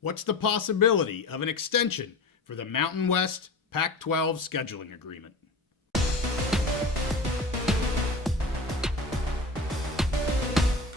What's the possibility of an extension for the Mountain West Pac-12 scheduling agreement?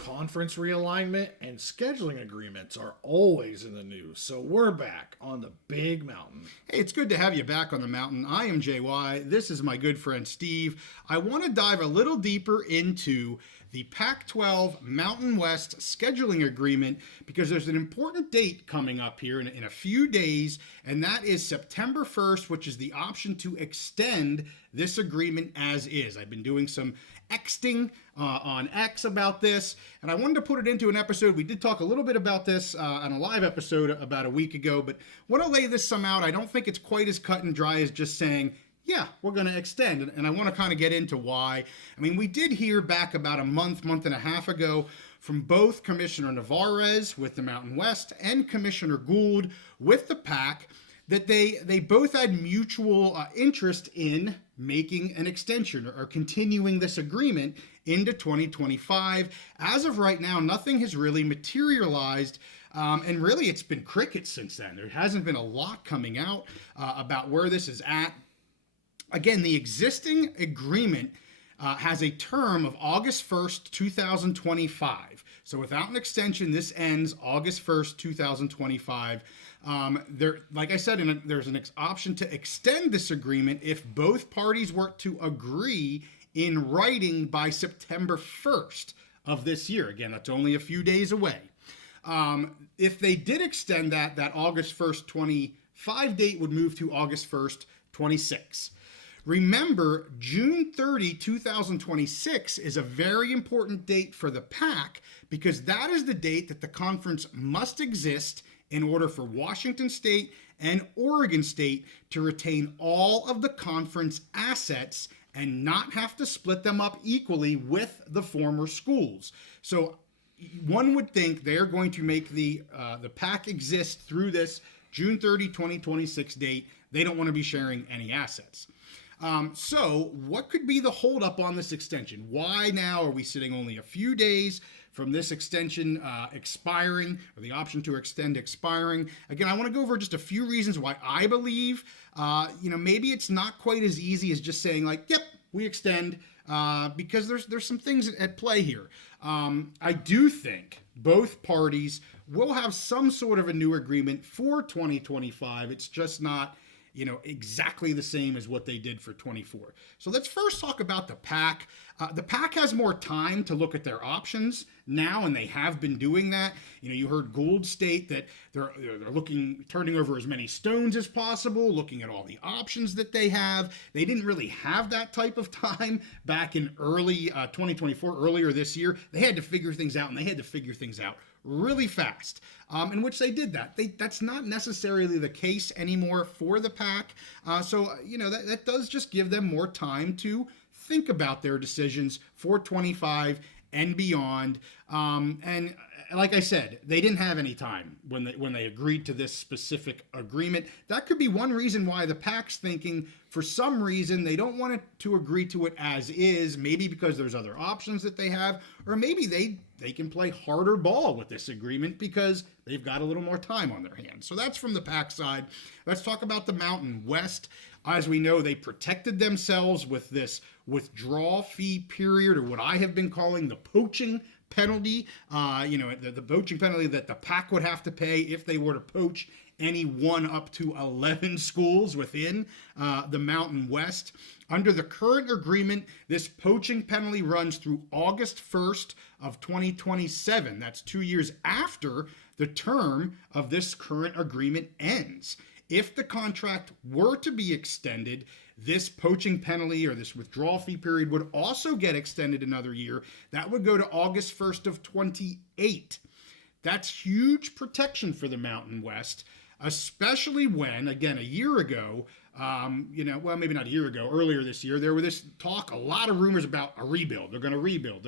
Conference realignment and scheduling agreements are always in the news, so we're back on the Big Mountain. Hey, it's good to have you back on the mountain. I am JY. This is my good friend Steve. I want to dive a little deeper into the Pac-12 Mountain West scheduling agreement because there's an important date coming up here in a few days, and that is September 1st, which is the option to extend this agreement as is. I've been doing some Xting on X about this, and I wanted to put it into an episode. We did talk a little bit about this on a live episode about a week ago, but want to lay this some out. I don't think it's quite as cut and dry as just saying, yeah, we're going to extend, and I want to kind of get into why. I mean, we did hear back about a month and a half ago from both Commissioner Navarez with the Mountain West and Commissioner Gould with the PAC that they both had mutual interest in making an extension or continuing this agreement into 2025. As of right now, nothing has really materialized. And really, it's been crickets since then. There hasn't been a lot coming out about where this is at. Again, the existing agreement has a term of August 1st, 2025. So without an extension, this ends August 1st, 2025. Like I said, there's an option to extend this agreement if both parties were to agree in writing by September 1st of this year. Again, that's only a few days away. If they did extend that August 1st, 25 date would move to August 1st, 26. Remember, June 30, 2026 is a very important date for the PAC because that is the date that the conference must exist in order for Washington State and Oregon State to retain all of the conference assets and not have to split them up equally with the former schools. So one would think they're going to make the PAC exist through this June 30, 2026 date. They don't want to be sharing any assets. So what could be the holdup on this extension? Why now are we sitting only a few days from this extension expiring, or the option to extend expiring? Again, I want to go over just a few reasons why I believe, maybe it's not quite as easy as just saying like, yep, we extend, because there's some things at play here. I do think both parties will have some sort of a new agreement for 2025. It's just not exactly the same as what they did for 24. So let's first talk about the PAC. The PAC has more time to look at their options now, and they have been doing that. You heard Gould state that they're turning over as many stones as possible, looking at all the options that they have. They didn't really have that type of time back in early 2024, earlier this year. They had to figure things out, and they had to figure things out really fast, in which they did that. That's not necessarily the case anymore for the PAC. That does just give them more time to think about their decisions for 25 and beyond. And like I said, they didn't have any time when they agreed to this specific agreement. That could be one reason why the PAC's thinking, for some reason, they don't want to agree to it as is, maybe because there's other options that they have, or maybe they can play harder ball with this agreement because they've got a little more time on their hands. So that's from the PAC side. Let's talk about the Mountain West. As we know, they protected themselves with this withdrawal fee period, or what I have been calling the poaching penalty. The poaching penalty that the PAC would have to pay if they were to poach any one up to 11 schools within the Mountain West. Under the current agreement, this poaching penalty runs through August 1st of 2027. That's 2 years after the term of this current agreement ends. If the contract were to be extended, this poaching penalty or this withdrawal fee period would also get extended another year. That would go to August 1st of 28. That's huge protection for the Mountain West, especially when, again, a year ago, maybe not a year ago, earlier this year, there were this talk, a lot of rumors about a rebuild. They're going to rebuild.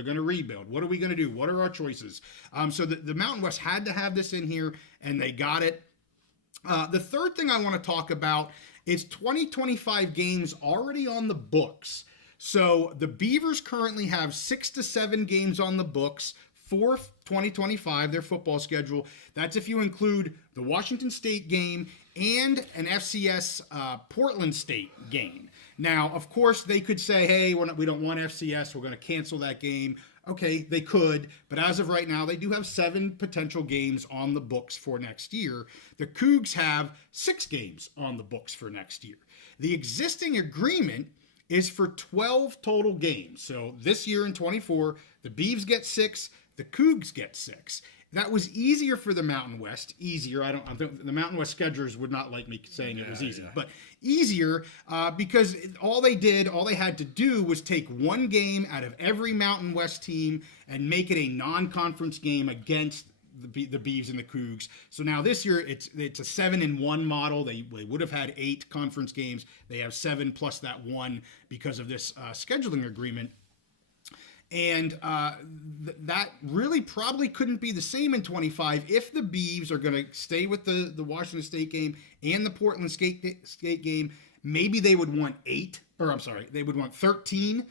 What are we going to do? What are our choices? So the Mountain West had to have this in here, and they got it. The third thing I want to talk about is 2025 games already on the books. So the Beavers currently have 6 to 7 games on the books for 2025, their football schedule. That's if you include the Washington State game and an FCS Portland State game. Now, of course, they could say, hey, we don't want FCS. We're going to cancel that game. Okay, they could, but as of right now, they do have 7 potential games on the books for next year. The Cougs have 6 games on the books for next year. The existing agreement is for 12 total games. So this year in 24, the Beavs get 6, the Cougs get 6. That was easier for the Mountain West. Easier. I think the Mountain West schedulers would not like me saying it was easy, but easier because all they had to do was take one game out of every Mountain West team and make it a non-conference game against the Beavs and the Cougs. So now this year it's a 7-1 model. They would have had 8 conference games. They have 7 plus that 1 because of this scheduling agreement. And that really probably couldn't be the same in 25 if the Beavs are going to stay with the Washington State game and the Portland State game. Maybe they would want 8, or I'm sorry, they would want 13,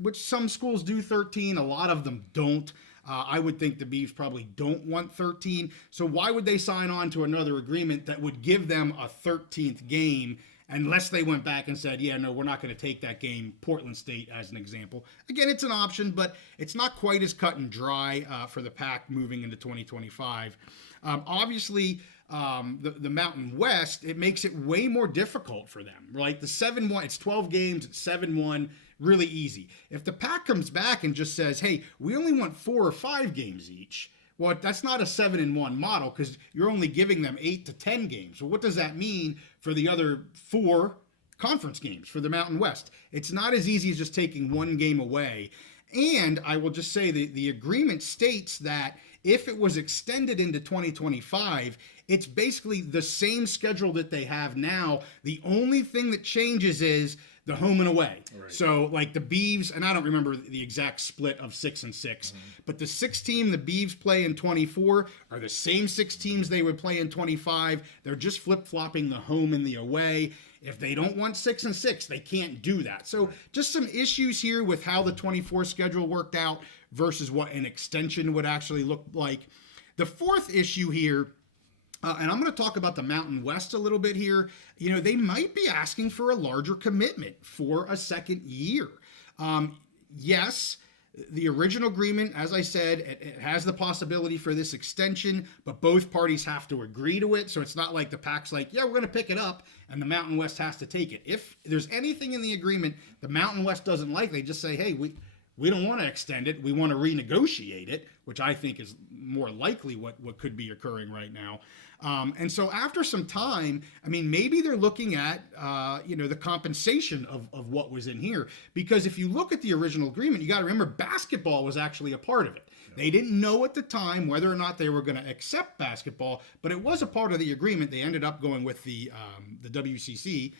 which some schools do 13. A lot of them don't. I would think the Beavs probably don't want 13. So why would they sign on to another agreement that would give them a 13th game unless they went back and said, yeah, no, we're not going to take that game, Portland State as an example. Again, it's an option, but it's not quite as cut and dry for the Pac moving into 2025. Obviously, the Mountain West, it makes it way more difficult for them. Like the 7-1, it's 12 games, it's 7-1, really easy. If the Pac comes back and just says, hey, we only want 4 or 5 games each, well, that's not a 7-1 model because you're only giving them 8 to 10 games. So what does that mean for the other 4 conference games for the Mountain West? It's not as easy as just taking one game away. And I will just say the agreement states that if it was extended into 2025, it's basically the same schedule that they have now. The only thing that changes is the home and away. Right. So like the Beavs, and I don't remember the exact split of 6 and 6, but the 6 team the Beavs play in 24 are the same 6 teams they would play in 25. They're just flip-flopping the home and the away. If they don't want 6 and 6, they can't do that. So just some issues here with how the 24 schedule worked out versus what an extension would actually look like. The fourth issue here, and I'm going to talk about the Mountain West a little bit here. You know, they might be asking for a larger commitment for a second year. Yes, the original agreement, as I said, it has the possibility for this extension, but both parties have to agree to it. So it's not like the Pac's like, yeah, we're going to pick it up, and the Mountain West has to take it. If there's anything in the agreement the Mountain West doesn't like, they just say, hey, we don't want to extend it. We want to renegotiate it, which I think is more likely what could be occurring right now. And so after some time, I mean, maybe they're looking at, the compensation of what was in here. Because if you look at the original agreement, you got to remember basketball was actually a part of it. They didn't know at the time whether or not they were going to accept basketball, but it was a part of the agreement. They ended up going with the WCC.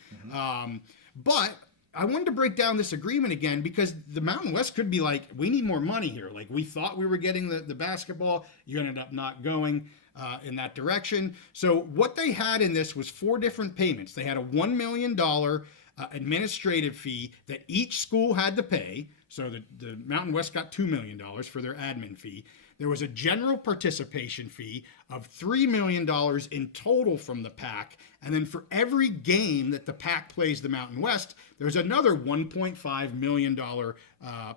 But I wanted to break down this agreement again because the Mountain West could be like, we need more money here. Like we thought we were getting the basketball. You ended up not going in that direction. So what they had in this was 4 different payments. They had a $1 million administrative fee that each school had to pay. So the Mountain West got $2 million for their admin fee. There was a general participation fee of $3 million in total from the Pac. And then for every game that the Pac plays the Mountain West, there's another $1.5 million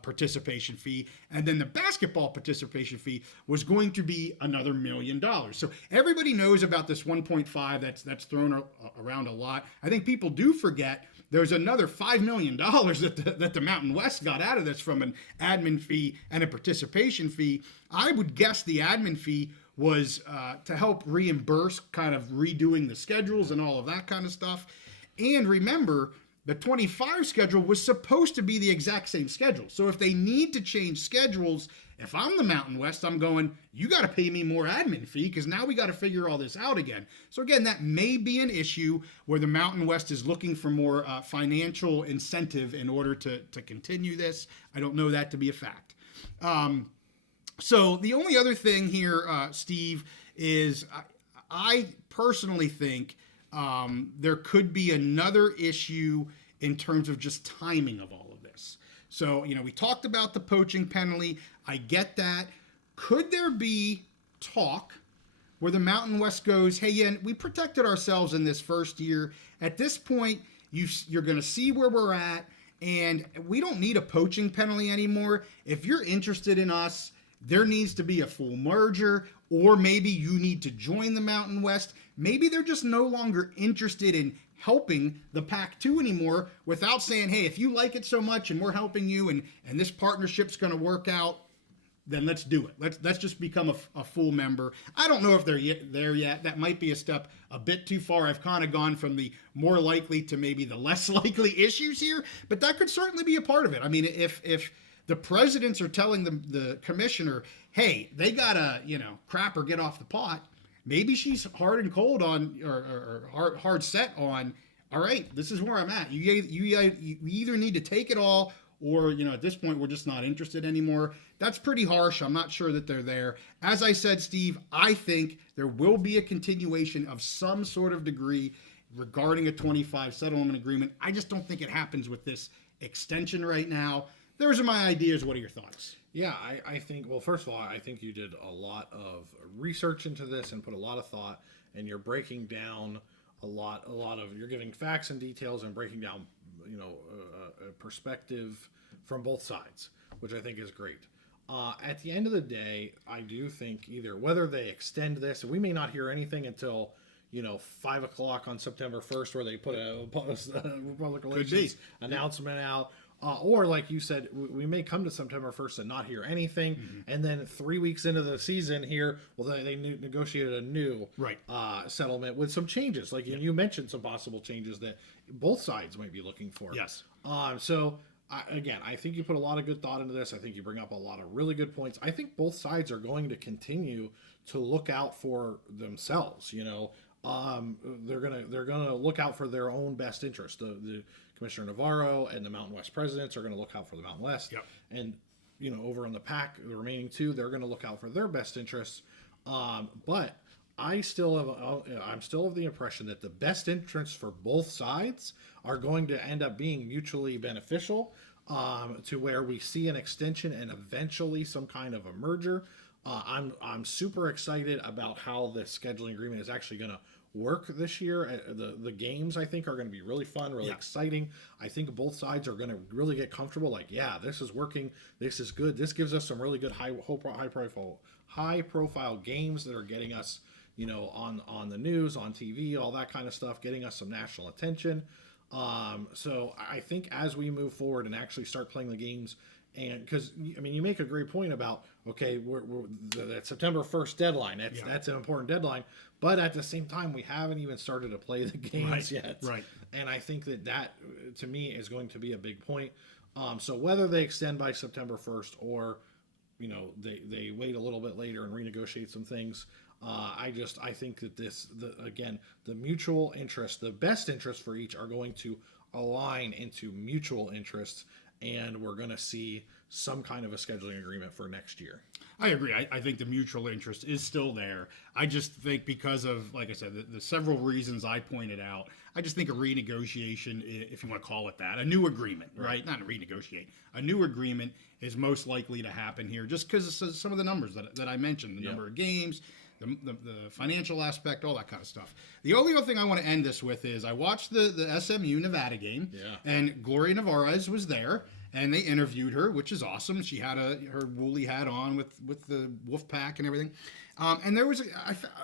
participation fee. And then the basketball participation fee was going to be another $1 million. So everybody knows about this 1.5 that's thrown around a lot. I think people do forget there's another $5 million that the Mountain West got out of this from an admin fee and a participation fee. I would guess the admin fee was to help reimburse kind of redoing the schedules and all of that kind of stuff. And remember, the 25 schedule was supposed to be the exact same schedule. So if they need to change schedules, if I'm the Mountain West, I'm going, you got to pay me more admin fee because now we got to figure all this out again. So again, that may be an issue where the Mountain West is looking for more financial incentive in order to continue this. I don't know that to be a fact. So the only other thing here, Steve, is I personally think there could be another issue in terms of just timing of all of this. So, we talked about the poaching penalty. I get that. Could there be talk where the Mountain West goes, hey, yeah, we protected ourselves in this first year. At this point, you're going to see where we're at, and we don't need a poaching penalty anymore. If you're interested in us, there needs to be a full merger, or maybe you need to join the Mountain West. Maybe they're just no longer interested in helping the Pac-12 anymore without saying, hey, if you like it so much and we're helping you and this partnership's going to work out, then let's do it. Let's just become a full member. I don't know if they're there yet. That might be a step a bit too far. I've kind of gone from the more likely to maybe the less likely issues here, but that could certainly be a part of it. I mean, if the presidents are telling the commissioner, hey, they gotta, crap or get off the pot, maybe she's hard and cold on, or hard set on, all right, this is where I'm at. You either need to take it all, or, at this point, we're just not interested anymore. That's pretty harsh. I'm not sure that they're there. As I said, Steve, I think there will be a continuation of some sort of degree regarding a 25 settlement agreement. I just don't think it happens with this extension right now. Those are my ideas. What are your thoughts? Yeah, I think, well, first of all, I think you did a lot of research into this and put a lot of thought, and you're breaking down a lot of, you're giving facts and details and breaking down, a perspective from both sides, which I think is great. At the end of the day, I do think either whether they extend this, and we may not hear anything until 5 o'clock on September 1st, where they put a public relations announcement out. Or like you said, we may come to September 1st and not hear anything. Mm-hmm. And then 3 weeks into the season here, they negotiated a new settlement with some changes. Like you mentioned some possible changes that both sides might be looking for. Yes. Again, I think you put a lot of good thought into this. I think you bring up a lot of really good points. I think both sides are going to continue to look out for themselves. They're gonna look out for their own best interest. The Commissioner Navarro and the Mountain West presidents are going to look out for the Mountain West. Yep. And over on the Pac, the remaining two, they're going to look out for their best interests. But I'm still of the impression that the best interests for both sides are going to end up being mutually beneficial, to where we see an extension and eventually some kind of a merger. I'm super excited about how the scheduling agreement is actually going to work this year. The games, I think, are going to be really fun, really exciting. I think both sides are going to really get comfortable. Like, yeah, this is working. This is good. This gives us some really good high profile games that are getting us, on the news, on TV, all that kind of stuff, getting us some national attention. So I think as we move forward and actually start playing the games, and because you make a great point about, okay, we're that September 1st deadline. That's an important deadline, but at the same time, we haven't even started to play the games yet. Right. And I think that to me is going to be a big point. So whether they extend by September 1st or they wait a little bit later and renegotiate some things, I think that the mutual interest, the best interests for each are going to align into mutual interests. And we're going to see some kind of a scheduling agreement for next year. I agree. I think the mutual interest is still there. I just think because of, like I said, the several reasons I pointed out, I just think a renegotiation, if you want to call it that, a new agreement, right? Not a renegotiate. A new agreement is most likely to happen here just because of some of the numbers that I mentioned, the number of games, the financial aspect, all that kind of stuff. The only other thing I want to end this with is I watched the SMU Nevada game, and Gloria Nevarez was there, and they interviewed her, which is awesome. She had her woolly hat on with the wolf pack and everything. And there was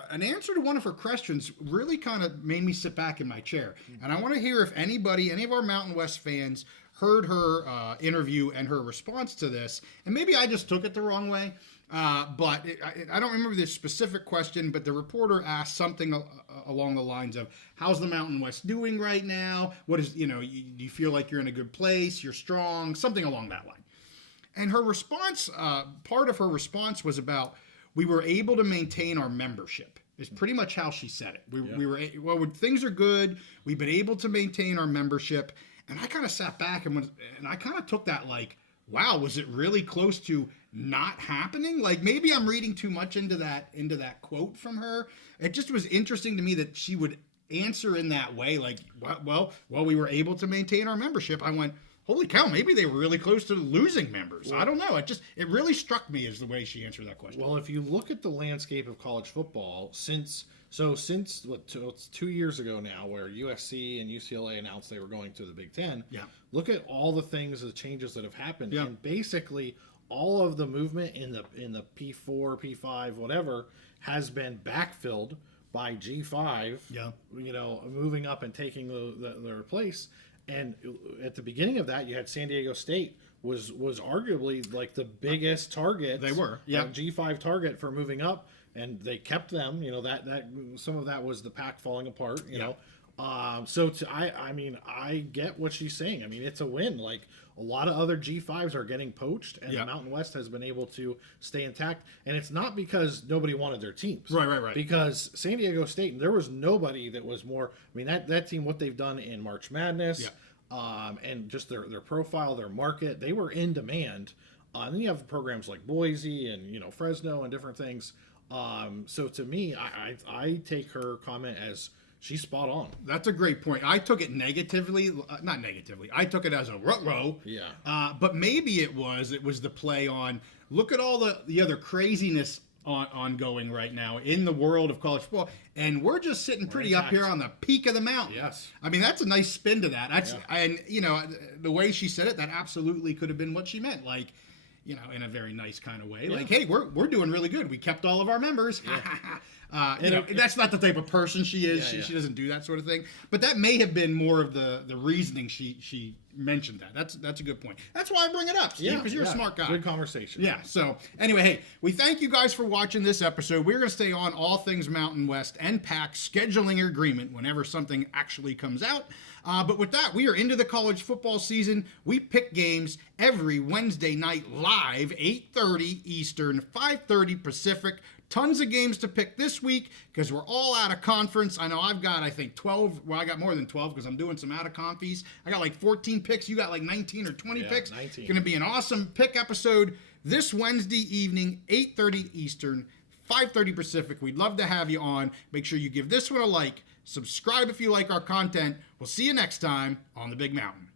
an answer to one of her questions really kind of made me sit back in my chair. And I want to hear if any of our Mountain West fans heard her interview and her response to this. And maybe I just took it the wrong way. But I don't remember the specific question, but the reporter asked something along the lines of, how's the Mountain West doing right now? What is, do you feel like you're in a good place? You're strong? Something along that line. And her response, part of her response was about, we were able to maintain our membership. Is pretty much how she said it. We were, things are good. We've been able to maintain our membership. And I kind of sat back and I kind of took that like, wow, was it really close to not happening? Like maybe I'm reading too much into that quote from her. It just was interesting to me that she would answer in that way. Like, well, we were able to maintain our membership. I went, holy cow, maybe they were really close to losing members. I don't know. It really struck me as the way she answered that question. Well, if you look at the landscape of college football since what, it's 2 years ago now, where USC and UCLA announced they were going to the Big Ten. Yeah. Look at all the changes that have happened, Yeah. and basically all of the movement in the P4, P5, whatever, has been backfilled by G5. Yeah. Moving up and taking their place. And at the beginning of that, you had San Diego State was arguably like the biggest target. They were, yeah, G5 target for moving up, and they kept them. That some of that was the pack falling apart. I get what she's saying. I mean, it's a win. Like, a lot of other G5s are getting poached, and the Mountain West has been able to stay intact. And it's not because nobody wanted their teams. Right. Because San Diego State, there was nobody that was more. I mean, that team, what they've done in March Madness, and just their profile, their market, they were in demand. And then you have programs like Boise and Fresno and different things. So to me, I take her comment as she's spot on. That's a great point. I took it negatively, not negatively. I took it as a ruh-roh. Yeah. But maybe it was the play on, look at all the other craziness ongoing right now in the world of college football, and we're just sitting pretty up here on the peak of the mountain. Yes. I mean, that's a nice spin to that. And the way she said it, that absolutely could have been what she meant. Like, in a very nice kind of way. Yeah. Like, hey, we're doing really good. We kept all of our members. Yeah. That's not the type of person she is. She doesn't do that sort of thing. But that may have been more of the reasoning she mentioned that. That's a good point. That's why I bring it up, Steve, because you're a smart guy. Good conversation. Yeah. So anyway, hey, we thank you guys for watching this episode. We're going to stay on all things Mountain West and PAC scheduling agreement whenever something actually comes out. But with that, we are into the college football season. We pick games every Wednesday night live, 8:30 Eastern, 5:30 Pacific. Tons of games to pick this week because we're all out of conference. I know I've got, 12. Well, I got more than 12 because I'm doing some out of confies. I got like 14 picks. You got like 19 or 20 picks. 19. Going to be an awesome pick episode this Wednesday evening, 8:30 Eastern, 5:30 Pacific. We'd love to have you on. Make sure you give this one a like. Subscribe if you like our content. We'll see you next time on the Big Mountain.